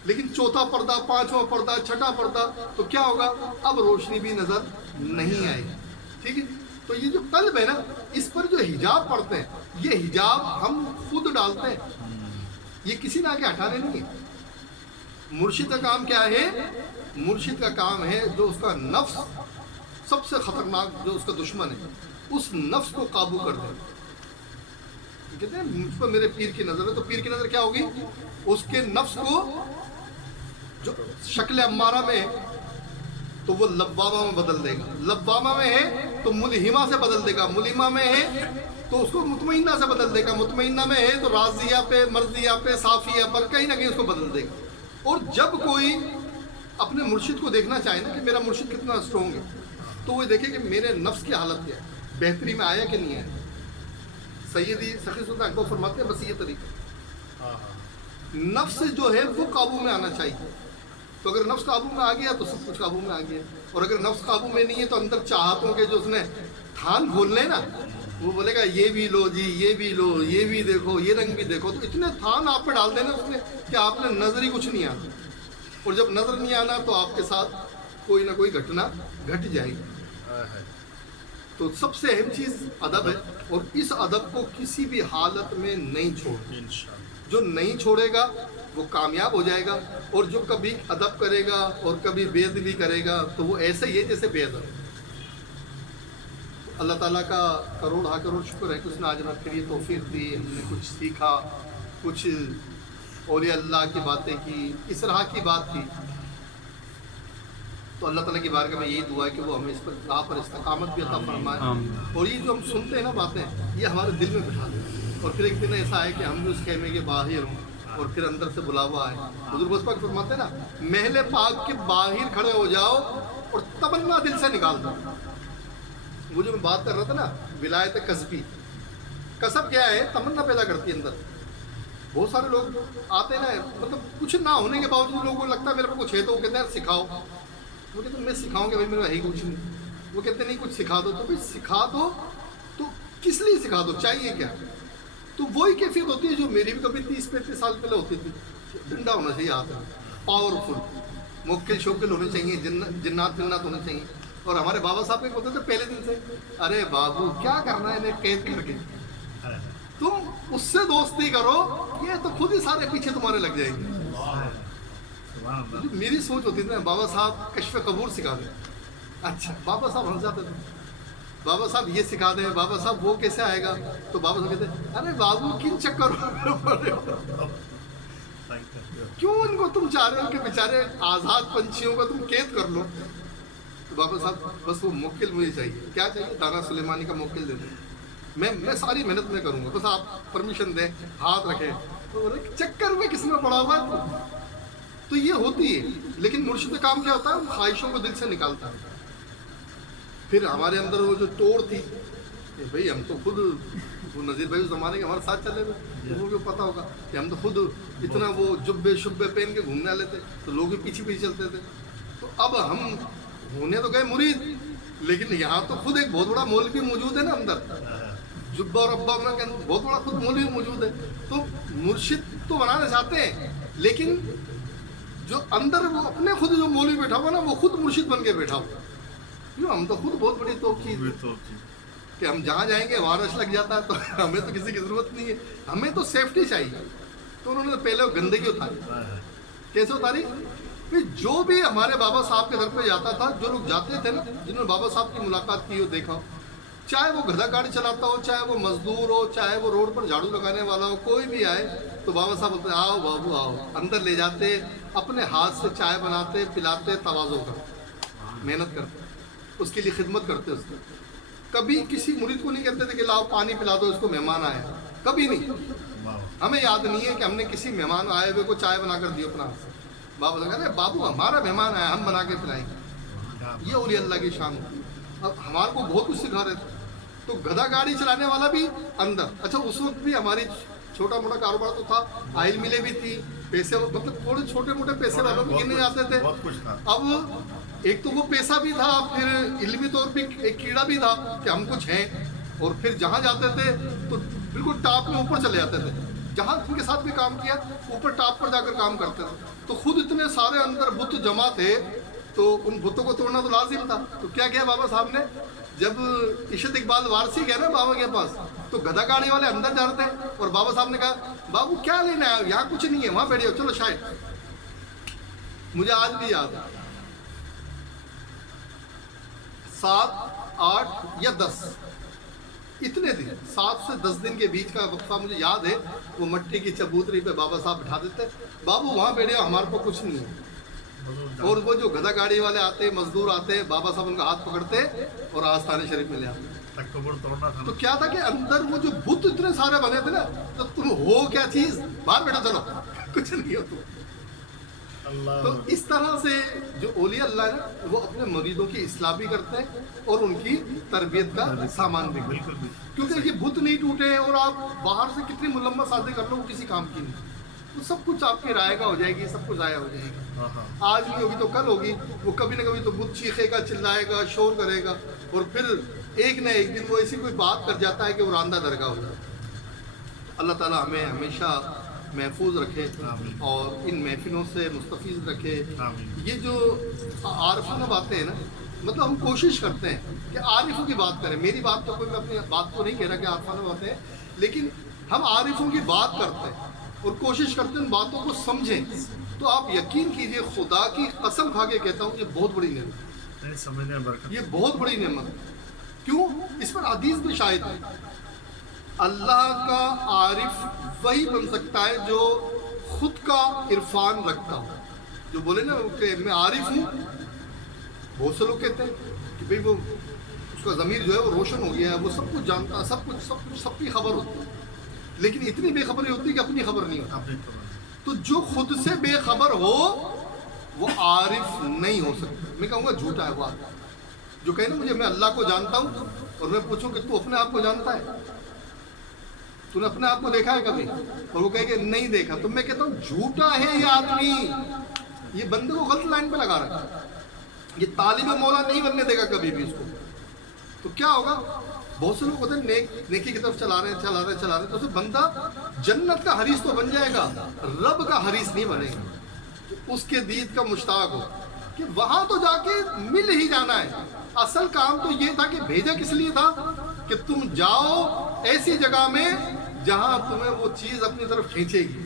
لیکن چوتھا پردہ، پانچواں پردہ، چھٹا پردہ تو کیا ہوگا؟ اب روشنی بھی نظر نہیں آئے گی. ٹھیک ہے. تو یہ جو قلب ہے نا اس پر جو حجاب پڑتے ہیں یہ حجاب ہم خود ڈالتے ہیں، یہ کسی نے آگے ہٹانے نہیں ہے. مرشد کا کام کیا ہے؟ مرشد کا کام ہے جو اس کا نفس سب سے خطرناک جو اس کا دشمن ہے اس نفس کو قابو کر دے. کہتے ہیں مجھ پر میرے پیر کی نظر ہے، تو پیر کی نظر کیا ہوگی؟ اس کے نفس کو جو شکل امارہ میں ہے تو وہ لوامہ میں بدل دے گا. لوامہ میں ہے تو ملہمہ سے بدل دے گا، ملہمہ میں ہے تو اس کو مطمئنہ سے بدل دے گا، مطمئنہ میں ہے تو راضیہ پہ، مرضیہ پہ، صافیہ پر کہیں نہ کہیں اس کو بدل دے گا۔ اور جب کوئی اپنے مرشد کو دیکھنا چاہے نا کہ میرا مرشد کتنا اسٹرونگ ہے، تو وہ دیکھے کہ میرے نفس کی حالت کیا ہے، بہتری میں آیا کہ نہیں آیا۔ سیدی سخی سلطان اکبر فرماتے ہیں بس یہ طریقہ، نفس جو ہے وہ قابو میں آنا چاہیے۔ تو اگر نفس قابو میں آ گیا تو سب کچھ قابو میں آ گیا، اور اگر نفس قابو میں نہیں ہے تو اندر چاہتوں کے جو اس نے تھان کھولنے نا، وہ بولے گا یہ بھی لو جی، یہ بھی لو، یہ بھی دیکھو، یہ رنگ بھی دیکھو، تو اتنے تھان آپ پہ ڈال دینا اس نے کہ آپ نے نظر ہی کچھ نہیں آنا، اور جب نظر نہیں آنا تو آپ کے ساتھ کوئی نہ کوئی گھٹنا گھٹ جائے گی۔ تو سب سے اہم چیز ادب ہے، اور اس ادب کو کسی بھی حالت میں نہیں چھوڑنا۔ جو نہیں چھوڑے گا وہ کامیاب ہو جائے گا، اور جو کبھی ادب کرے گا اور کبھی بے ادبی کرے گا تو وہ ایسا ہی ہے جیسے بے ادب ہے۔ اللہ تعالیٰ کا کروڑ ہا کروڑ شکر ہے کہ اس نے آج ہمارے لیے توفیق دی، ہم نے کچھ سیکھا، کچھ اولیاء اللہ کی باتیں کی، اس طرح کی بات کی۔ تو اللہ تعالیٰ کی بارگاہ میں یہی دعا ہے کہ وہ ہمیں اس پر راہ پر استقامت بھی عطا فرمائے، اور یہ جو ہم سنتے ہیں نا باتیں، یہ ہمارے دل میں بٹھا دیں، اور پھر ایک دن ایسا ہے کہ ہم بھی اس خیمے کے باہر ہوں اور پھر اندر سے بلاوا آئے۔ حضور بس پاک فرماتے ہیں نا، محل پاک کے باہر کھڑے ہو جاؤ اور تمنا دل سے نکال دو۔ وہ جو میں بات کر رہا تھا نا، ولایت قصبی، قصب کیا ہے؟ تمنا پیدا کرتی ہے اندر۔ بہت سارے لوگ آتے ہیں نا، مطلب کچھ نہ ہونے کے باوجود لوگوں کو لگتا ہے میرے کو کچھ ہے، تو وہ کہتے ہیں سکھاؤ۔ وہ کہتے ہیں میں سکھاؤں گا، بھائی میرے ہے کچھ نہیں۔ وہ کہتے ہیں نہیں کچھ سکھا دو، تو بھائی سکھا دو تو کس لیے سکھا دو، چاہیے کیا؟ تو وہی کیفیت ہوتی ہے جو میری بھی کبھی 30-35 سال پہلے ہوتی تھی، ڈنڈا ہونا چاہیے ہاتھ میں، پاورفل، موکل شوکل ہونے چاہیے، جنات جنات ہونے چاہیے۔ اور ہمارے بابا صاحب کو بولتے تھے پہلے دن سے، ارے بابو کیا کرنا ہے انہیں قید کر کے، تم اس سے دوستی کرو، یہ تو خود ہی سارے پیچھے تمہارے لگ جائیں گے۔ میری سوچ ہوتی تھی بابا صاحب کشف قبور سکھا دیں، اچھا بابا صاحب ہنس جاتے تھے، بابا صاحب یہ سکھا دیں، بابا صاحب وہ کیسے آئے گا؟ تو بابا صاحب کہتے ہیں ارے بابو کن چکروں پڑے ہو، کیوں ان کو تم چاہ رہے ہو کہ بیچارے آزاد پنچھیوں کو تم قید کر لو؟ تو بابا صاحب بس وہ موکل مجھے چاہیے، کیا چاہیے؟ دانا سلیمانی کا موکل دے دیں، میں ساری محنت میں کروں گا، بس آپ پرمیشن دیں، ہاتھ رکھیں۔ تو چکر میں کس میں پڑا ہوا ہے؟ تو یہ ہوتی ہے، لیکن مرشد کا کام کیا ہوتا ہے؟ ان خواہشوں کو دل سے نکالتا ہے۔ پھر ہمارے اندر وہ جو توڑ تھی کہ بھئی ہم تو خود، وہ نذیر بھائی اس زمانے کے ہمارے ساتھ چلے ہوئے، لوگوں کو پتہ ہوگا کہ ہم تو خود اتنا وہ جبے شبے پہن کے گھومنے والے تھے، تو لوگ بھی پیچھے پیچھے چلتے تھے۔ تو اب ہم ہونے تو گئے مرید، لیکن یہاں تو خود ایک بہت بڑا مولوی موجود ہے نا اندر، جبہ اور ابا میں بہت بڑا خود مولوی موجود ہے۔ تو مرشد تو بنانا چاہتے ہیں، لیکن جو اندر وہ اپنے خود جو مولوی بیٹھا ہوا نا، وہ خود مرشد بن کے بیٹھا ہوا۔ کیوں؟ ہم تو خود بہت بڑی توپ چیز کہ ہم جہاں جائیں گے وہاں رش لگ جاتا ہے، تو ہمیں تو کسی کی ضرورت نہیں ہے، ہمیں تو سیفٹی چاہیے۔ تو انہوں نے پہلے وہ گندگی اتاری، کیسے اتاری؟ جو بھی ہمارے بابا صاحب کے گھر پہ جاتا تھا، جو لوگ جاتے تھے نا، جنہوں نے بابا صاحب کی ملاقات کی ہو، دیکھا ہو، چاہے وہ گدھا گاڑی چلاتا ہو، چاہے وہ مزدور ہو، چاہے وہ روڈ پر جھاڑو لگانے والا ہو، کوئی بھی آئے تو بابا صاحب بولتے آؤ بابو آؤ، اندر لے جاتے، اپنے ہاتھ سے چائے بناتے، پلاتے، تواضع کرتے، محنت کرتے، اس کے لیے خدمت کرتے۔ اس کی کبھی کسی مرید کو نہیں کہتے تھے کہ لاؤ پانی پلا دو اس کو، مہمان آیا، کبھی نہیں۔ ہمیں یاد نہیں ہے کہ ہم نے کسی مہمان آئے ہوئے کو چائے بنا کر دی اپنا ہاتھ سے۔ بابا کہہ رہے بابو ہمارا مہمان آیا، ہم بنا کے پلائیں گے۔ یہ اولیاء اللہ کی شان ہوتی ہے۔ اب ہمارے کو بہت کچھ سکھا رہے تھے۔ تو گدھا گاڑی چلانے والا بھی اندر، اچھا اس وقت بھی ہماری چھوٹا موٹا کاروبار تو تھا، آئل ملیں بھی تھی، پیسے مطلب تھوڑے چھوٹے موٹے پیسے والوں بھی گنے جاتے تھے۔ اب ایک تو وہ پیسہ بھی تھا، پھر علمی طور پہ ایک کیڑا بھی تھا کہ ہم کچھ ہیں، اور پھر جہاں جاتے تھے تو بالکل ٹاپ میں اوپر چلے جاتے تھے، جہاں ان کے ساتھ بھی کام کیا اوپر ٹاپ پر جا کر کام کرتے تھے۔ تو خود اتنے سارے اندر بت جمع تھے، تو ان بتوں کو توڑنا تو لازم تھا۔ تو کیا کیا بابا صاحب نے؟ جب عشت اقبال وارسی گئے نا بابا کے پاس، تو گدھا گاڑی والے اندر جا رہے تھے، اور بابا صاحب نے کہا بابو کیا لینا ہے؟ یہاں کچھ نہیں ہے، وہاں بیٹھے ہو، چلو شاید۔ مجھے آج بھی یاد ہے 7, 8 یا 10 اتنے دن، 7 سے 10 دن کے بیچ کا وقفہ مجھے یاد ہے۔ وہ مٹی کی چبوتری پہ بابا صاحب بٹھا دیتے، بابو وہاں بیٹھے ہو، ہمارے کو کچھ نہیں ہے، اور وہ جو گدھا گاڑی والے آتے مزدور آتے بابا صاحب ان کا ہاتھ پکڑتے اور آستانے شریف میں لے آتے. تکبر توڑنا تھا تو کیا تھا کہ اندر وہ جو بت اتنے سارے بنے تھے نا, تو تم ہو کیا چیز, باہر بیٹھو چلو, کچھ نہیں ہو تم. اللہ. تو اس طرح سے جو اولیاء اللہ ہے نا, وہ اپنے مریدوں کی اصلاح بھی کرتے ہیں اور ان کی تربیت کا سامان بھی کرتے ہیں. بالکل بالکل. کیونکہ یہ بت نہیں ٹوٹے اور آپ باہر سے کتنی ملمت سازی کر لو وہ کسی کام کی نہیں. تو سب کچھ آپ کی رائے گا ہو جائے گی, سب کچھ ضائع ہو جائے گی. ہاں ہاں. آج نہیں ہوگی تو کل ہوگی. وہ کبھی نہ کبھی تو بت چیخے گا, چلائے گا, شور کرے گا, اور پھر ایک نہ ایک دن وہ ایسی کوئی بات کر جاتا ہے کہ وہ راندہ درگاہ ہو جاتا ہے. اللہ تعالیٰ ہمیں ہمیشہ محفوظ رکھے آمین. اور ان محفلوں سے مستفیض رکھے. آمین. یہ جو عارفانہ باتیں ہیں نا, مطلب ہم کوشش کرتے ہیں کہ عارفوں کی بات کریں. میری بات تو کوئی, میں اپنی بات کو نہیں کہہ رہا کہ عارفانہ باتیں ہیں, لیکن ہم عارفوں کی بات کرتے ہیں اور کوشش کرتے ہیں ان باتوں کو سمجھیں. تو آپ یقین کیجئے, خدا کی قسم کھا کے کہتا ہوں, یہ بہت بڑی نعمت ہے. نہیں سمجھنے میں برکت. یہ بہت بڑی نعمت ہے. کیوں؟ اس پر حدیث بھی شاہد ہے. اللہ کا عارف وہی بن سکتا ہے جو خود کا عرفان رکھتا ہو. جو بولے نا کہ میں عارف ہوں, بہت سے لوگ کہتے ہیں کہ بھئی وہ اس کا ضمیر جو ہے وہ روشن ہو گیا ہے, وہ سب کچھ جانتا ہے, سب کی خبر ہوتی ہے, لیکن اتنی بے خبری ہوتی ہے کہ اپنی خبر نہیں ہوتی. اپنی خبر. تو جو خود سے بے خبر ہو وہ عارف نہیں ہو سکتا. میں کہوں گا جھوٹا ہے وہ آدمی جو کہے نا مجھے, میں اللہ کو جانتا ہوں, اور میں پوچھوں کہ تو اپنے آپ کو جانتا ہے, تو نے اپنے آپ کو دیکھا ہے کبھی, اور وہ کہے کہ نہیں دیکھا, تو میں کہتا ہوں جھوٹا ہے یہ آدمی. یہ بندے کو غلط لائن پہ لگا رکھا ہے. یہ طالب مولا نہیں بننے دے گا کبھی بھی اس کو. تو کیا ہوگا, بہت سے لوگ ہوتے ہیں نیکی کی طرف چلا رہے ہیں, تو اسے بندہ جنت کا حریص تو بن جائے گا, رب کا حریص نہیں بنے گا. اس کے دید کا مشتاق ہو کہ وہاں تو جا کے مل ہی جانا ہے. اصل کام تو یہ تھا کہ بھیجا کس لیے تھا کہ تم جاؤ ایسی جگہ میں جہاں تمہیں وہ چیز اپنی طرف کھینچے گی,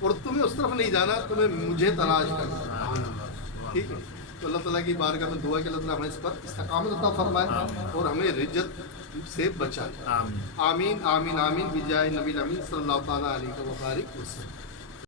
اور تمہیں اس طرف نہیں جانا, تمہیں مجھے تلاش کرنا. ٹھیک ہے. تو اللہ تعالیٰ کی بارگاہ میں دعا کہ اللہ تعالیٰ ہمیں اس پر استقامت عطا فرمائے اور ہمیں رجت سے بچائے. آمین. آمین آمین آمین بجائے نبی الامین صلی اللہ تعالیٰ علیہ وسلم.